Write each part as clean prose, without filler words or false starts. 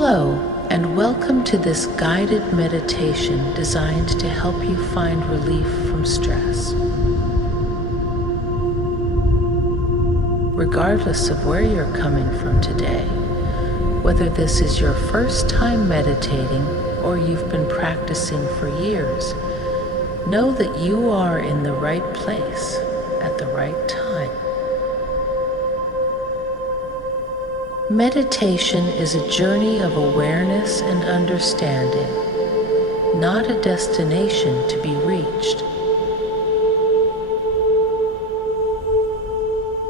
Hello, and welcome to this guided meditation designed to help you find relief from stress. Regardless of where you're coming from today, whether this is your first time meditating or you've been practicing for years, know that you are in the right place at the right time. Meditation is a journey of awareness and understanding, not a destination to be reached.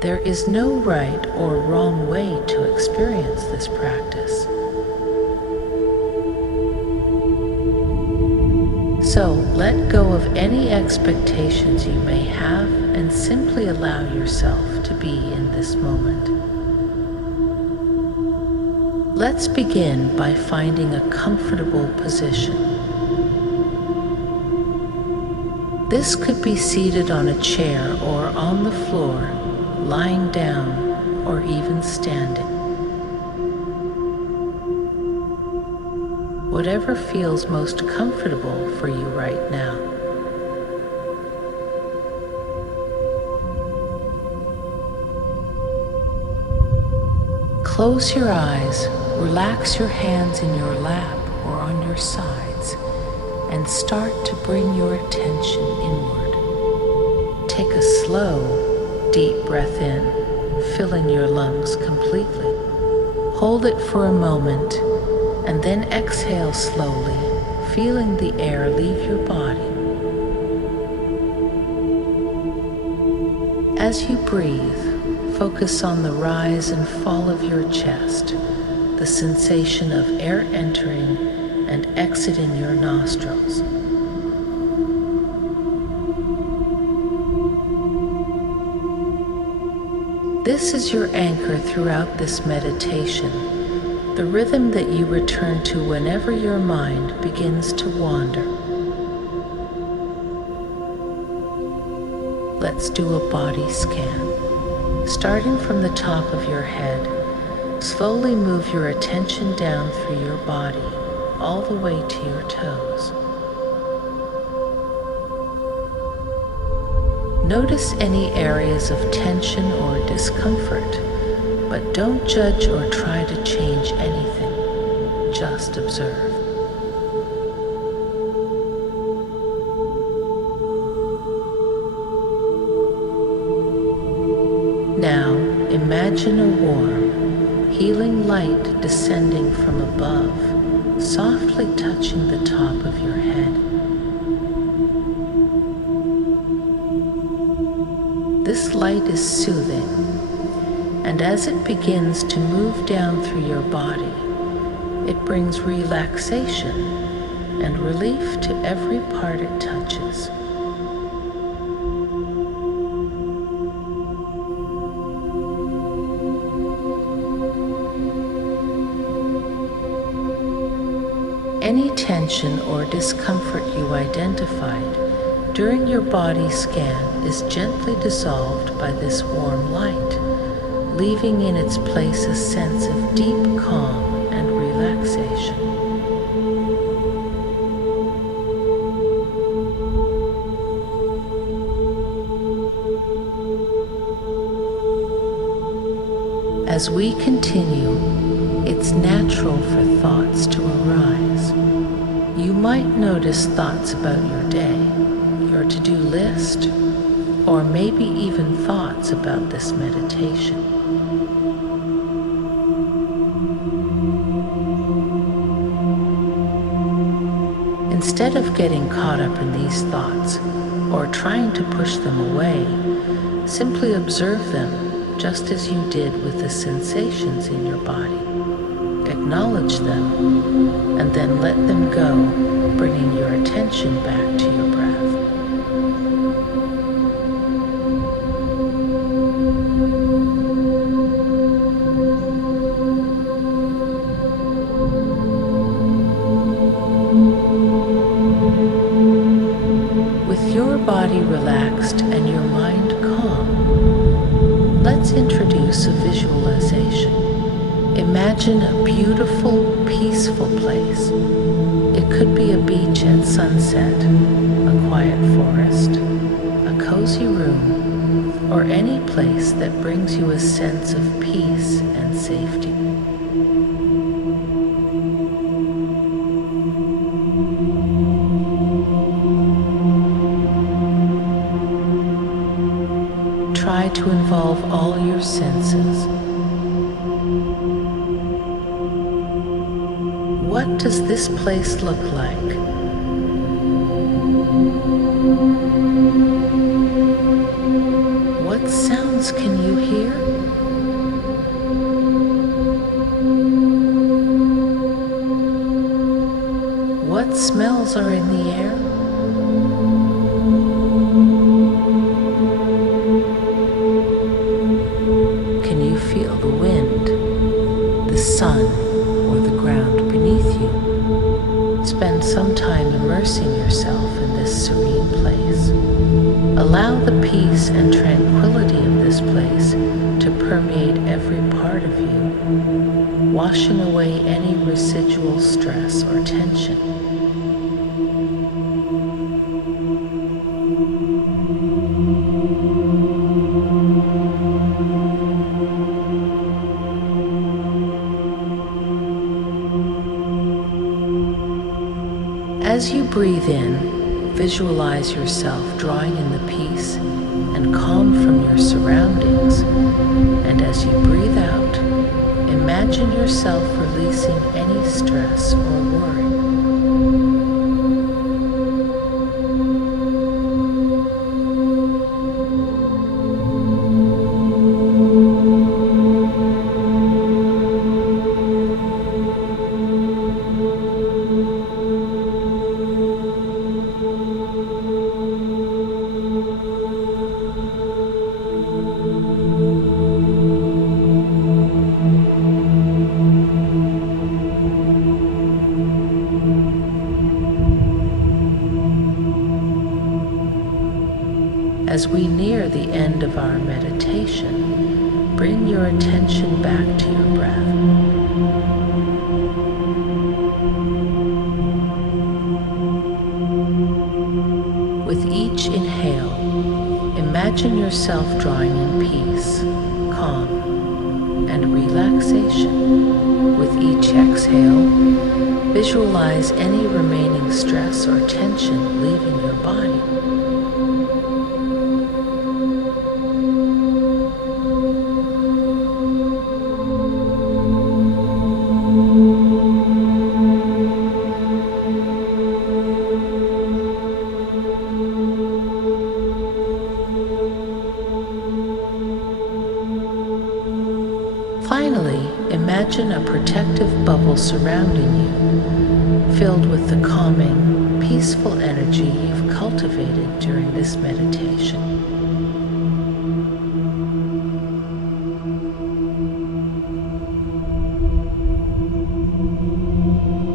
There is no right or wrong way to experience this practice. So let go of any expectations you may have and simply allow yourself to be in this moment. Let's begin by finding a comfortable position. This could be seated on a chair or on the floor, lying down, or even standing. Whatever feels most comfortable for you right now. Close your eyes, relax your hands in your lap or on your sides, and start to bring your attention inward. Take a slow, deep breath in, filling your lungs completely. Hold it for a moment, and then exhale slowly, feeling the air leave your body. As you breathe, focus on the rise and fall of your chest, the sensation of air entering and exiting your nostrils. This is your anchor throughout this meditation, the rhythm that you return to whenever your mind begins to wander. Let's do a body scan. Starting from the top of your head, slowly move your attention down through your body, all the way to your toes. Notice any areas of tension or discomfort, but don't judge or try to change anything. Just observe. Now, imagine a warm, healing light descending from above, softly touching the top of your head. This light is soothing, and as it begins to move down through your body, it brings relaxation and relief to every part it touches. Any tension or discomfort you identified during your body scan is gently dissolved by this warm light, leaving in its place a sense of deep calm and relaxation. As we continue, it's natural for thoughts to arise. You might notice thoughts about your day, your to-do list, or maybe even thoughts about this meditation. Instead of getting caught up in these thoughts or trying to push them away, simply observe them just as you did with the sensations in your body. Acknowledge them, and then let them go, bringing your attention back to your breath. With your body relaxed and your mind calm, let's introduce a visualization. Imagine Imagine a beautiful, peaceful place. It could be a beach at sunset, a quiet forest, a cozy room, or any place that brings you a sense of peace and safety. Try to involve all your senses. What does this place look like? What sounds can you hear? What smells are in the air? Can you feel the wind, the sun, or the ground beneath you? Spend some time immersing yourself in this serene place. Allow the peace and tranquility of this place to permeate every part of you, washing away any residual stress or tension. As you breathe in, visualize yourself drawing in the peace and calm from your surroundings. And as you breathe out, imagine yourself releasing any stress or worry. As we near the end of our meditation, bring your attention back to your breath. With each inhale, imagine yourself drawing in peace, calm, and relaxation. With each exhale, visualize any remaining stress or tension leaving your body. Finally, imagine a protective bubble surrounding you, filled with the calming, peaceful energy you've cultivated during this meditation.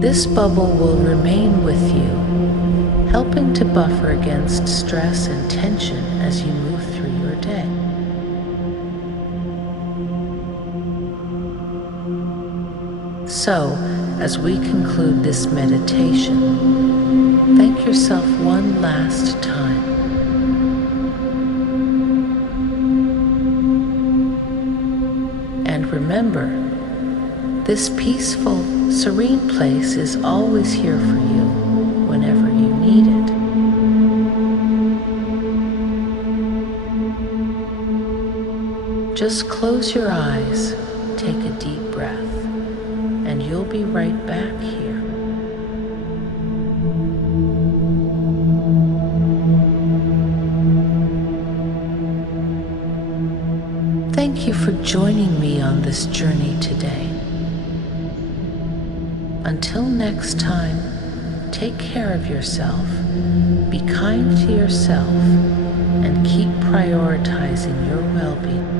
This bubble will remain with you, helping to buffer against stress and tension as you move through your day. So, as we conclude this meditation, thank yourself one last time. And remember, this peaceful, serene place is always here for you whenever you need it. Just close your eyes, take a deep breath, and you'll be right back here. Thank you for joining me on this journey today. Until next time, take care of yourself, be kind to yourself, and keep prioritizing your well-being.